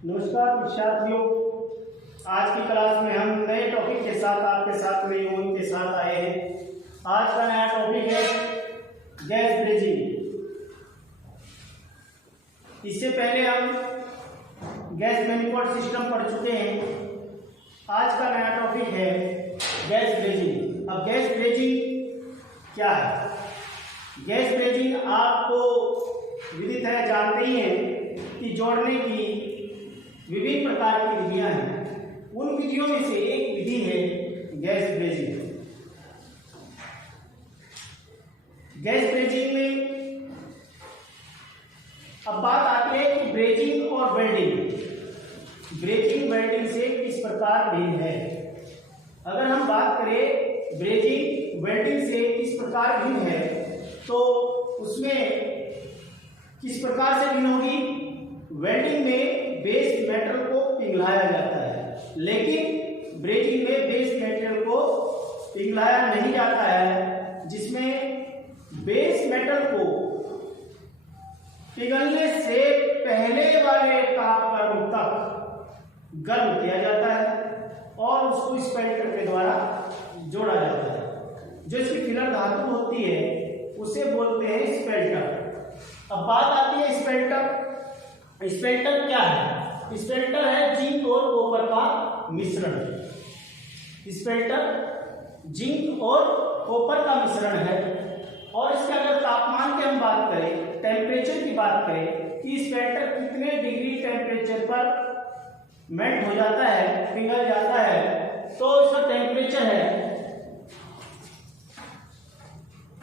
नमस्कार विद्यार्थियों, आज की क्लास में हम नए टॉपिक के साथ आपके साथ में यून के साथ आए हैं। आज का नया टॉपिक है गैस ब्रिजिंग। इससे पहले हम गैस मैनिफोल्ड सिस्टम पढ़ चुके हैं। आज का नया टॉपिक है गैस ब्रिजिंग। अब गैस ब्रिजिंग क्या है? गैस ब्रिजिंग आपको विदित है, जानते ही हैं कि जोड़ने की विभिन्न प्रकार की विधियां हैं। उन विधियों में से एक विधि है गैस ब्रिजिंग। गैस ब्रिजिंग में अब बात आती है कि ब्रेजिंग और वेल्डिंग। ब्रेजिंग वेल्डिंग से किस प्रकार भिन्न है? अगर हम बात करें ब्रेजिंग वेल्डिंग से किस प्रकार भिन्न है, तो उसमें किस प्रकार से भिन्न होगी? वेल्डिंग में बेस मेटल को पिघलाया जाता है, लेकिन ब्रेजिंग में बेस मेटल को पिघलाया नहीं जाता है, जिसमें बेस मेटल को पिघलने से पहले वाले तापक्रम तक गर्म किया जाता है और उसको स्पेल्टर के द्वारा जोड़ा जाता है। जो इसकी फिलर धातु होती है उसे बोलते हैं स्पेल्टर। अब बात आती है स्पेल्टर। स्पेल्टर क्या है? स्पेल्टर है जिंक और कॉपर का मिश्रण। स्पेल्टर जिंक और कॉपर का मिश्रण है। और इसके अगर तापमान की हम बात करें, टेम्परेचर की बात करें कि स्पेल्टर कितने डिग्री टेम्परेचर पर मेल्ट हो जाता है, पिघल जाता है, तो इसका टेम्परेचर है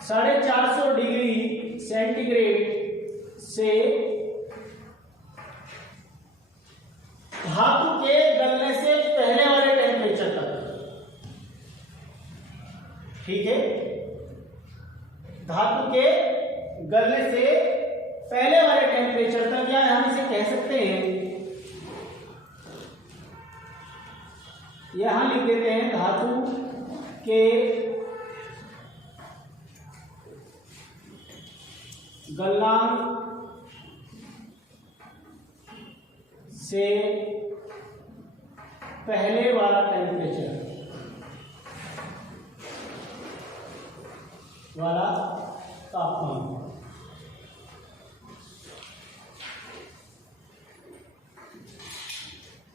450 डिग्री सेंटीग्रेड से धातु के गलने से पहले वाले टेम्परेचर तक। ठीक है, धातु के गलने से पहले वाले टेम्परेचर तक, या हम इसे कह सकते हैं, यहां लिख देते हैं धातु के गलनांक से पहले वाला टेम्परेचर वाला तापमान।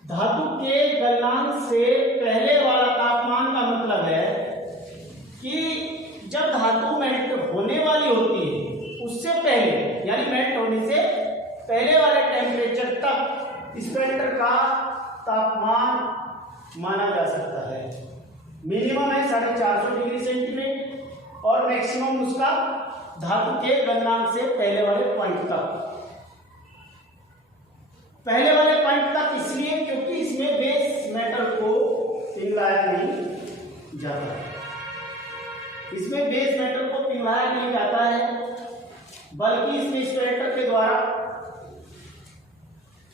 धातु के गलनांक से पहले वाला तापमान का मतलब है कि जब धातु मेल्ट होने वाली होती है उससे पहले, यानी मेल्ट होने से पहले वाले टेम्परेचर तक स्पेल्टर का तापमान माना जा सकता है। मिनिमम है 450 डिग्री सेंटीग्रेड और मैक्सिमम उसका धातु के गलनांक से पहले वाले पॉइंट तक। पहले वाले पॉइंट तक इसलिए क्योंकि इसमें बेस मेटल को पिघलाया नहीं जाता है। इसमें बेस मेटल को पिघलाया नहीं जाता है, बल्कि इसमें स्पेल्टर के द्वारा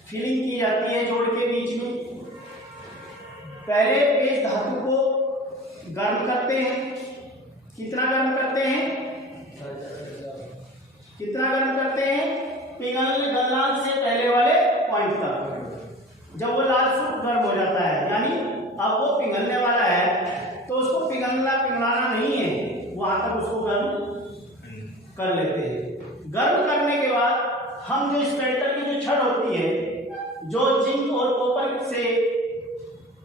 फिलिंग की जाती है जोड़ के बीच में। पहले बेस धातु को गर्म करते हैं। कितना गर्म करते हैं? कितना गर्म करते हैं? पिघलने गलनांक से पहले वाले पॉइंट तक। जब वो लास्ट गर्म हो जाता है, यानी अब वो पिघलने वाला है, तो उसको पिघलाना नहीं है, वहां तक उसको गर्म कर लेते हैं। गर्म करने के बाद हम जो स्पेल्टर की जो छड़ होती है, जो जिंक और कॉपर से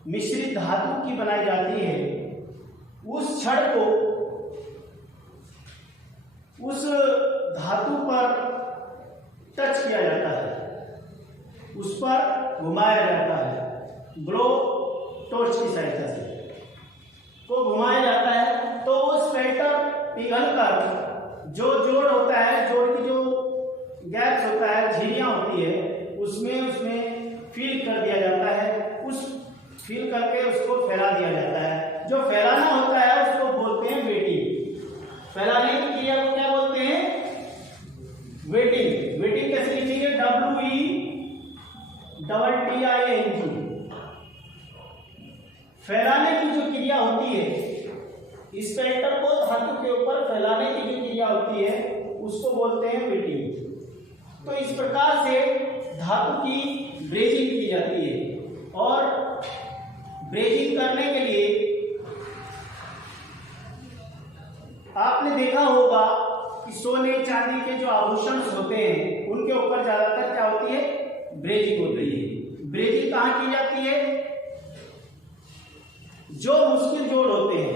मिश्रित धातु की बनाई जाती है, उस छड़ को उस धातु पर टच किया जाता है, उस पर घुमाया जाता है। ब्लो टॉर्च की सहायता से को घुमाया जाता है, तो वो स्पेल्टर पिघलकर जो जोड़ होता है, जोड़ की जो गैप्स होता है, झिल्लियां होती है, उसमें फिल कर दिया जाता है। उस फिल करके उसको फैला दिया जाता है। जो फैलाना होता है उसको बोलते हैं वेटिंग। फैलाने की क्रिया को क्या बोलते हैं? वेटिंग। वेटिंग कैसे लिखेंगे? WETTING। फैलाने की जो क्रिया होती है, स्पेल्टर को धातु के ऊपर फैलाने की जो क्रिया होती है, उसको बोलते हैं वेटिंग। तो इस प्रकार से धातु की ब्रेजिंग की जाती है। और ब्रेजिंग करने के लिए आपने देखा होगा कि सोने चांदी के जो आभूषण होते हैं उनके ऊपर ज्यादातर क्या होती है, ब्रेजिंग होती है। ब्रेजिंग कहाँ की जाती है, जो मुश्किल जोड़ होते हैं,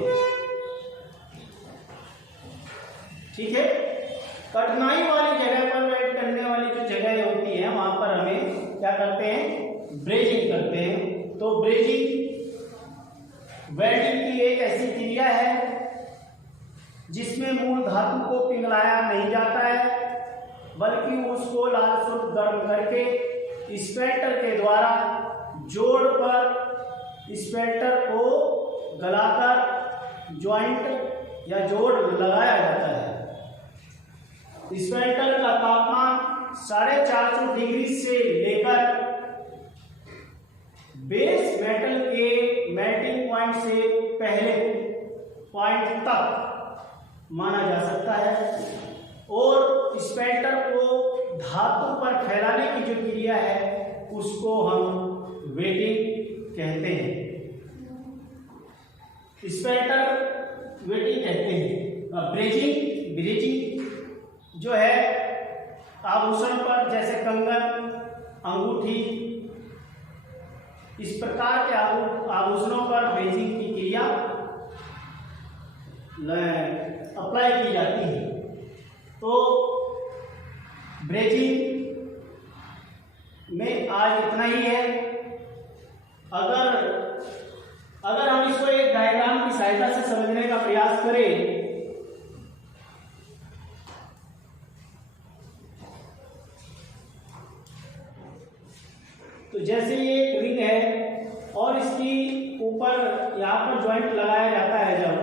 ठीक है, कठिनाई वाली जगह पर वेल्ड करने वाली जो जगह होती है वहां पर हमें क्या करते हैं, ब्रेजिंग करते हैं। तो ब्रेजिंग वेल्डिंग की एक ऐसी क्रिया है जिसमें मूल धातु को पिघलाया नहीं जाता है, बल्कि उसको लाल सुर्ख गर्म करके स्पेल्टर के द्वारा जोड़ पर स्पेल्टर को गलाकर ज्वाइंट या जोड़ लगाया जाता है। स्पेल्टर का तापमान 450 डिग्री से लेकर बेस मेटल के मेल्टिंग पॉइंट से पहले पॉइंट तक माना जा सकता है। और स्पेल्टर को धातु पर फैलाने की जो क्रिया है उसको हम वेटिंग कहते हैं, स्पेल्टर वेटिंग कहते हैं। ब्रेजिंग जो है आभूषण पर, जैसे कंगन, अंगूठी, इस प्रकार के आभूषणों पर ब्रेजिंग की क्रिया अप्लाई की जाती है। तो ब्रेजिंग में आज इतना ही है। अगर हम इसको एक डायग्राम की सहायता से समझने का प्रयास करें तो जैसे ये एक रिंग है और इसकी ऊपर यहाँ पर ज्वाइंट लगाया जाता है, जब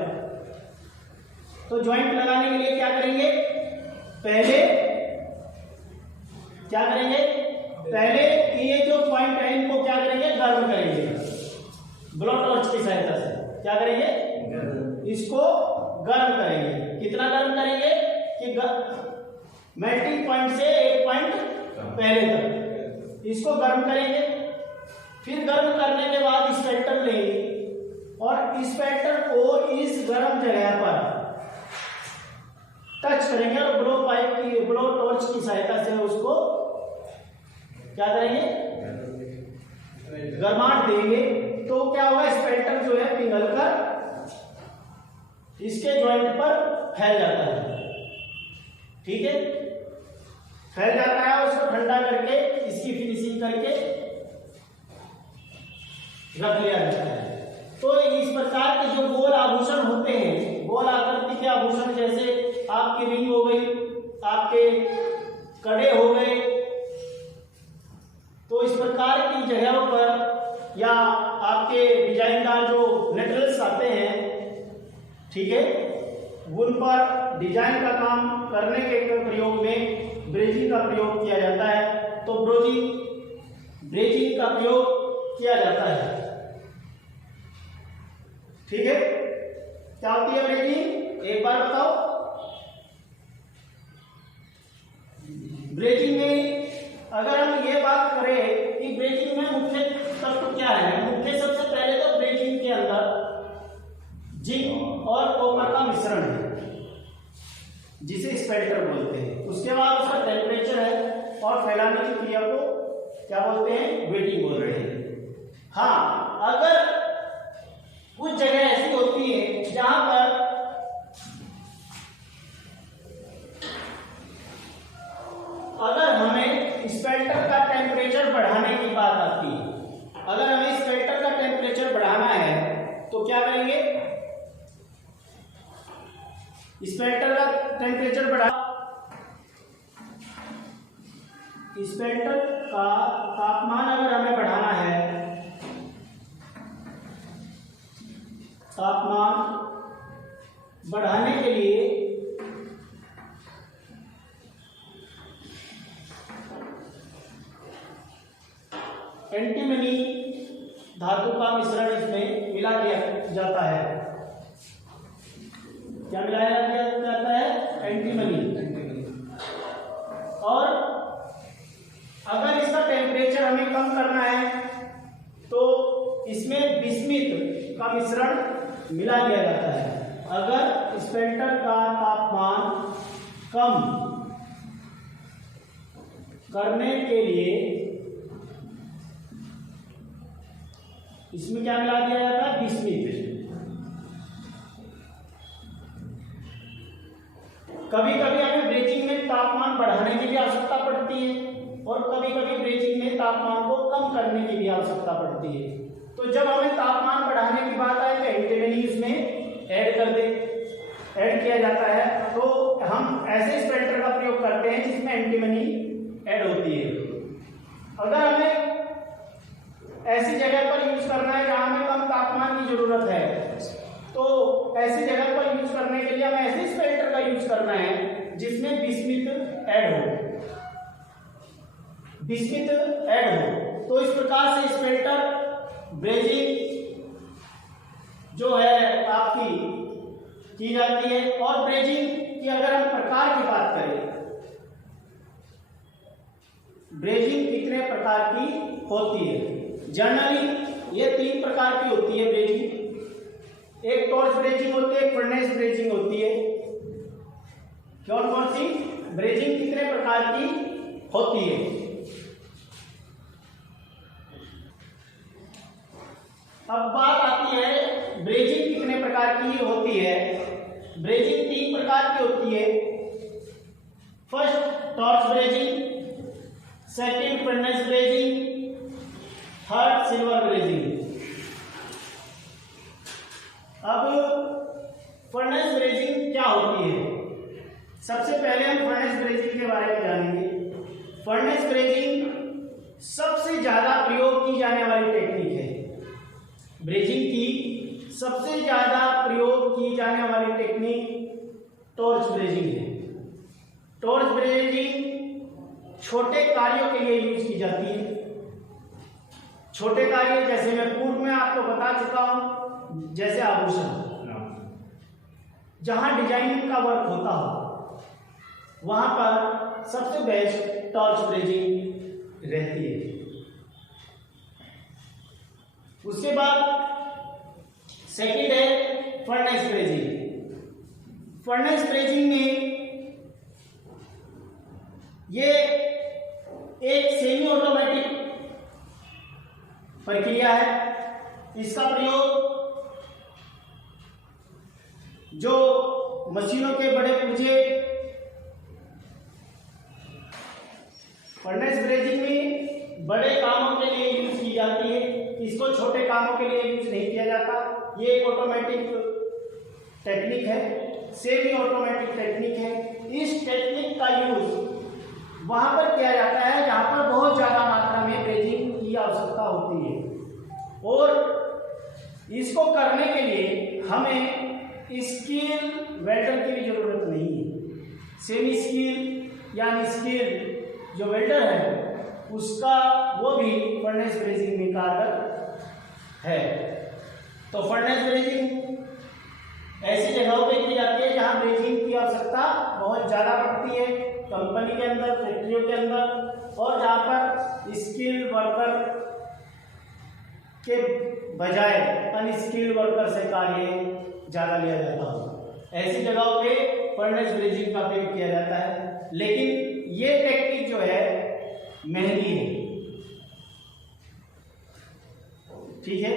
तो ज्वाइंट लगाने के लिए क्या करेंगे, पहले ये जो पॉइंट है इनको क्या करेंगे, गर्म करेंगे ब्लो टॉर्च की सहायता से। क्या करेंगे, इसको गर्म करेंगे। कितना गर्म करेंगे कि मेल्टिंग पॉइंट से एक पॉइंट पहले तक इसको गर्म करेंगे। फिर गर्म करने के बाद स्पेल्टर लेंगे और स्पेल्टर को इस गर्म जगह पर टच करेंगे और ब्लो टॉर्च की सहायता से उसको क्या करेंगे, गर्माहट देंगे। तो क्या होगा, स्पेल्टर जो है पिघलकर इसके जॉइंट पर फैल जाता है, ठीक है, फैल जाता है। उसको ठंडा करके इसकी फिनिशिंग करके रख लिया जाता है। तो इस प्रकार के जो गोल आभूषण होते हैं, गोल आकृति के आभूषण, जैसे आपकी रिंग हो गई, आपके कड़े हो गए, तो इस प्रकार की जगहों पर या आपके डिजाइनदार जो मटेरियल्स आते हैं, ठीक है, उन पर डिजाइन का काम करने के प्रयोग में ब्रेजिंग का प्रयोग किया जाता है। तो ब्रेजिंग का प्रयोग किया जाता है, ठीक है। क्या होती है ब्रेजिंग, एक बार बताओ। ब्रेजिंग में अगर हम ये बात करें कि ब्रेजिंग में मुख्य तत्व क्या है, मुख्य सबसे पहले तो ब्रेजिंग के अंदर जिंक और कॉपर का मिश्रण है जिसे स्पेल्टर बोलते हैं। उसके बाद उसका टेम्परेचर है और फैलाने की क्रिया को क्या बोलते हैं, वेटिंग बोल रहे हैं। हाँ, अगर कुछ जगह ऐसी होती है जहां पर अगर हमें स्पेल्टर का टेम्परेचर बढ़ाने की बात आती है, अगर हमें स्पेल्टर का टेम्परेचर बढ़ाना है तो क्या करेंगे, स्पेल्टर का टेम्परेचर बढ़ा, स्पेल्टर का तापमान अगर हमें बढ़ाना है, तापमान बढ़ाने के लिए एंटीमनी धातु का मिश्रण इसमें मिला दिया जाता है। क्या मिलाया जाता है, एंटीमनी। और अगर इसका हमें कम करना है तो इसमें बिस्मिथ का मिश्रण मिला दिया जाता है। अगर स्पेल्टर का तापमान कम करने के लिए इसमें क्या मिला दिया जाता है? बिस्मिथ। कभी कभी हमें ब्रेजिंग में तापमान बढ़ाने की भी आवश्यकता पड़ती है और कभी कभी ब्रेजिंग में तापमान को कम करने की भी आवश्यकता पड़ती है। तो जब हमें तापमान बढ़ाने की बात आए तो एंटीमनी उसमें ऐड किया जाता है। तो हम ऐसे स्पेल्टर का प्रयोग करते हैं जिसमें एंटीमनी ऐड होती है। अगर हमें ऐसी जगह पर यूज करना है जहां हमें कम तापमान की जरूरत है तो ऐसी जगह पर यूज करने के लिए हमें ऐसे स्पेल्टर का यूज करना है जिसमें बिस्मिथ ऐड हो। तो इस प्रकार से स्पेल्टर ब्रेजिंग जो है आपकी की जाती है। और ब्रेजिंग की अगर हम प्रकार की बात करें, ब्रेजिंग कितने प्रकार की होती है? जनरली ये 3 प्रकार की होती है ब्रेजिंग। एक टॉर्च ब्रेजिंग होती है, एक फर्नेस ब्रेजिंग होती है। कौन सी ब्रेजिंग कितने प्रकार की होती है? अब बात आती है ब्रेजिंग कितने प्रकार की होती है। ब्रेजिंग 3 प्रकार की होती है। First torch brazing, second furnace brazing, third silver brazing. अब फर्नेस ब्रेजिंग क्या होती है? सबसे पहले हम फर्नेस ब्रेजिंग के बारे में जानेंगे। फर्नेस ब्रेजिंग सबसे ज्यादा प्रयोग की जाने वाली टेक्निक है। ब्रेजिंग की सबसे ज्यादा प्रयोग की जाने वाली टेक्निक टॉर्च ब्रेजिंग है। टॉर्च ब्रेजिंग छोटे कार्यों के लिए यूज की जाती है। छोटे कार्य जैसे मैं पूर्व में आपको बता चुका हूं, जैसे आभूषण, जहां डिजाइनिंग का वर्क होता हो वहां पर सबसे बेस्ट टॉर्च ब्रेजिंग रहती है। उसके बाद सेकंड है फर्नेस ब्रेजिंग। फर्नेस ब्रेजिंग में ये एक सेमी ऑटोमेटिक प्रक्रिया है। इसका प्रयोग जो मशीनों के बड़े पुर्जे, फर्नेस ब्रेजिंग में बड़े कामों के लिए यूज की जाती है। इसको छोटे कामों के लिए यूज नहीं किया जाता। ये एक ऑटोमेटिक टेक्निक है, सेमी ऑटोमेटिक टेक्निक है। इस टेक्निक का यूज वहां पर किया जाता है जहां पर बहुत ज्यादा मात्रा में ब्रेजिंग की आवश्यकता होती है और इसको करने के लिए हमें स्किल वेल्डर की भी जरूरत नहीं है। सेमी स्किल यानी स्किल जो वेल्डर है उसका वो भी फर्नेस ब्रेजिंग में कारगर है। तो फर्नेस ब्रेजिंग ऐसी जगहों पे की जाती है जहां ब्रेजिंग की आवश्यकता बहुत ज्यादा पड़ती है, कंपनी के अंदर, फैक्ट्रियों के अंदर, और जहां पर स्किल वर्कर के बजाय अनस्किल्ड वर्कर से कार्य ज्यादा लिया जाता हो, ऐसी जगहों पे फर्नेस ब्रेजिंग का प्रयोग किया जाता है। लेकिन ये टेक्निक जो है महंगी है। ठीक है।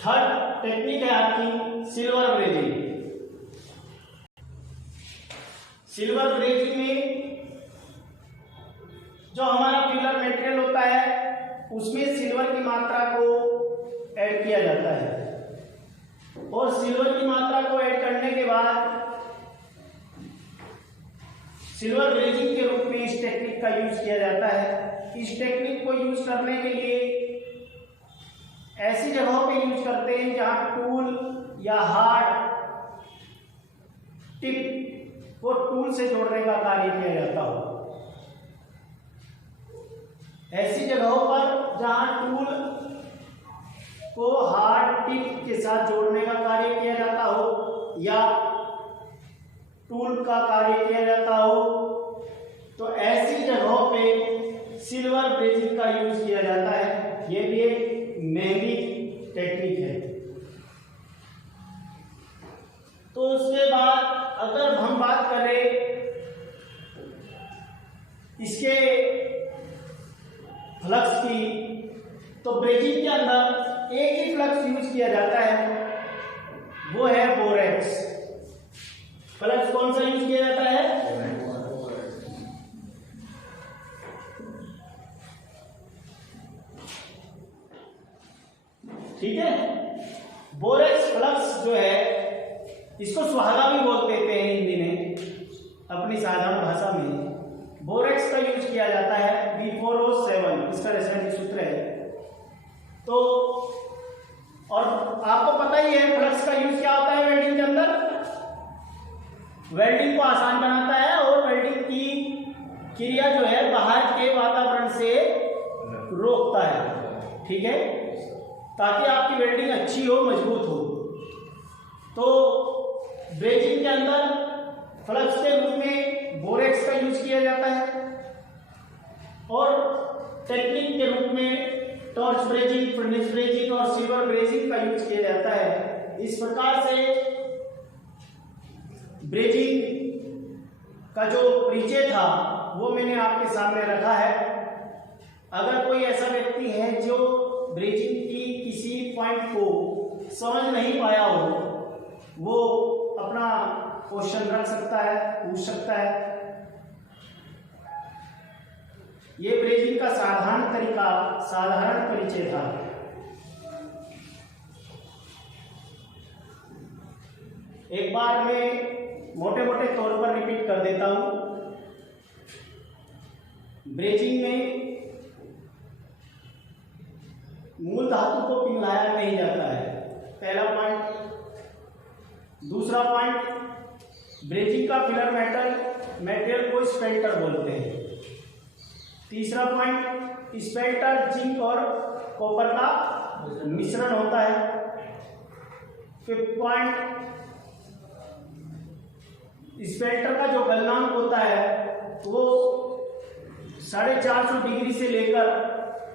थर्ड टेक्निक है आपकी सिल्वर ब्रेजिंग। सिल्वर ब्रेजिंग में जो हमारा फिलर मटेरियल होता है उसमें सिल्वर की मात्रा को ऐड किया जाता है और सिल्वर की मात्रा को ऐड करने के बाद सिल्वर ब्रेजिंग के रूप में इस टेक्निक का यूज किया जाता है। इस टेक्निक को यूज करने के लिए ऐसी जगहों पे यूज करते हैं जहां टूल या हार्ड टिप को टूल से जोड़ने का कार्य किया जाता हो। ऐसी जगहों पर जहां टूल को हार्ड टिप के साथ जोड़ने का कार्य किया जाता हो या टूल का कार्य किया जाता हो, तो ऐसी जगहों पे सिल्वर ब्रेजिंग का यूज किया जाता है। ये भी एक महंगी टेक्निक है। तो उसके बाद अगर हम बात करें इसके फ्लक्स की, तो ब्रेजिंग के अंदर एक ही फ्लक्स यूज किया जाता है, वो है बोरेक्स। फ्लक्स कौन सा यूज किया जाता है? ठीक है। बोरेक्स फ्लक्स जो है, इसको सुहागा भी बोल देते हैं हिंदी में, अपनी साधारण भाषा में। बोरेक्स का यूज किया जाता है B4O7, इसका रासायनिक सूत्र है। तो और आपको पता ही है फ्लक्स का यूज क्या होता है वेल्डिंग के अंदर। वेल्डिंग को आसान बनाता है और वेल्डिंग की क्रिया जो है बाहर के वातावरण से रोकता है। ठीक है, ताकि आपकी वेल्डिंग अच्छी हो, मजबूत हो। तो ब्रेजिंग के अंदर फ्लक्स के रूप में बोरेक्स का यूज किया जाता है और टेक्निक के रूप में टॉर्च ब्रेजिंग, फर्नेस ब्रेजिंग और सिल्वर ब्रेजिंग का यूज किया जाता है। इस प्रकार से ब्रेजिंग का जो परिचय था वो मैंने आपके सामने रखा है। अगर कोई ऐसा व्यक्ति है जो ब्रेजिंग की किसी पॉइंट को समझ नहीं पाया हो, वो अपना क्वेश्चन रख सकता है, पूछ सकता है। ये ब्रेजिंग का साधारण तरीका, साधारण परिचय था। एक बार मैं मोटे मोटे तौर पर रिपीट कर देता हूं। ब्रेजिंग में मूल धातु को पिघलाया नहीं जाता है, पहला पॉइंट। दूसरा पॉइंट, ब्रेजिंग का फिलर मेटेरियल को स्पेल्टर बोलते हैं। तीसरा पॉइंट, स्पेल्टर जिंक और कॉपर का मिश्रण होता है। फिफ्थ पॉइंट, स्पेल्टर का जो गलनांक होता है वो 450 डिग्री से लेकर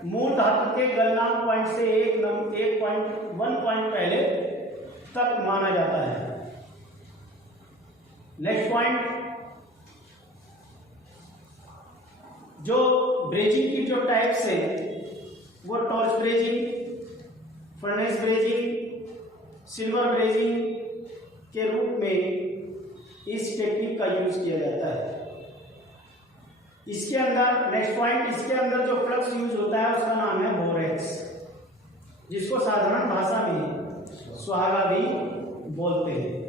मूल धातु के गलनांक पॉइंट से एक पॉइंट पहले तक माना जाता है। नेक्स्ट पॉइंट, जो ब्रेजिंग की जो टाइप्स है वो torch brazing, furnace brazing, silver brazing के रूप में इस टेक्निक का यूज किया जाता है। इसके अंदर नेक्स्ट पॉइंट, इसके अंदर जो फ्लक्स यूज होता है उसका नाम है बोरेक्स, जिसको साधारण भाषा में सुहागा भी बोलते हैं।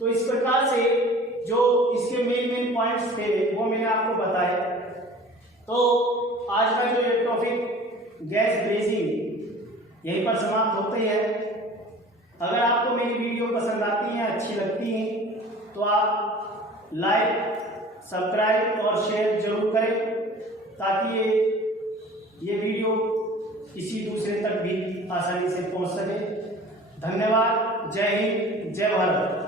तो इस प्रकार से जो इसके मेन पॉइंट्स थे वो मैंने आपको बताए। तो आज का जो ये टॉपिक गैस ब्रेजिंग यहीं पर समाप्त होते हैं। अगर आपको मेरी वीडियो पसंद आती है, अच्छी लगती है, तो आप लाइक, सब्सक्राइब और शेयर जरूर करें, ताकि ये वीडियो किसी दूसरे तक भी आसानी से पहुंच सके। धन्यवाद। जय हिंद, जय भारत।